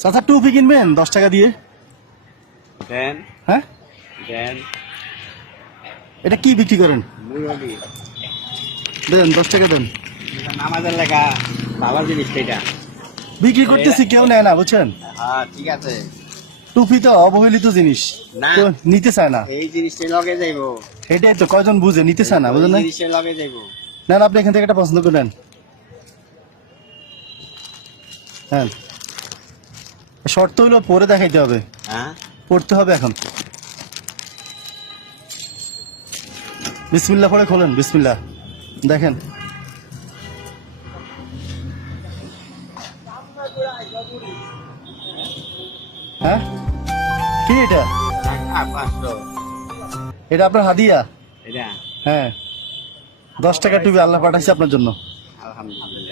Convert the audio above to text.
চাচা টুপি কিনবেন 10 টাকা দিয়ে? দেন হ্যাঁ, দেন এটা কি বিক্রি করেন? মুরগি দেন 10 টাকা দেন। নামাজের লেখা বাবার জিনিস এটা। বিক্রি করতেছি, কেউ নেয় না বুঝছেন। হ্যাঁ ঠিক আছে। টুপি তো অবহেলিত জিনিস, না। কেউ নিতে চায় না। এই জিনিসটা লগে যাইবো। এটাই তো, কয়জন বুঝে নিতে চায় না, বুঝলেন না? এই জিনিসটা লগে যাইবো। নেন, আপনি এখান থেকে একটা পছন্দ করে নেন। হ্যাঁ, শর্ত হইলো পরে দেখাইতে হবে, হ্যাঁ পড়তে হবে এখন। বিসমিল্লাহ পরে খোলেন, বিসমিল্লাহ। দেখেন, হ্যাঁ কি এটা? টাকা 500 এটা আপনার হাদিয়া। এটা। হ্যাঁ, 10 টাকা টুপি আল্লাহ পাঠাইছে আপনার জন্য। আলহামদুলিল্লাহ।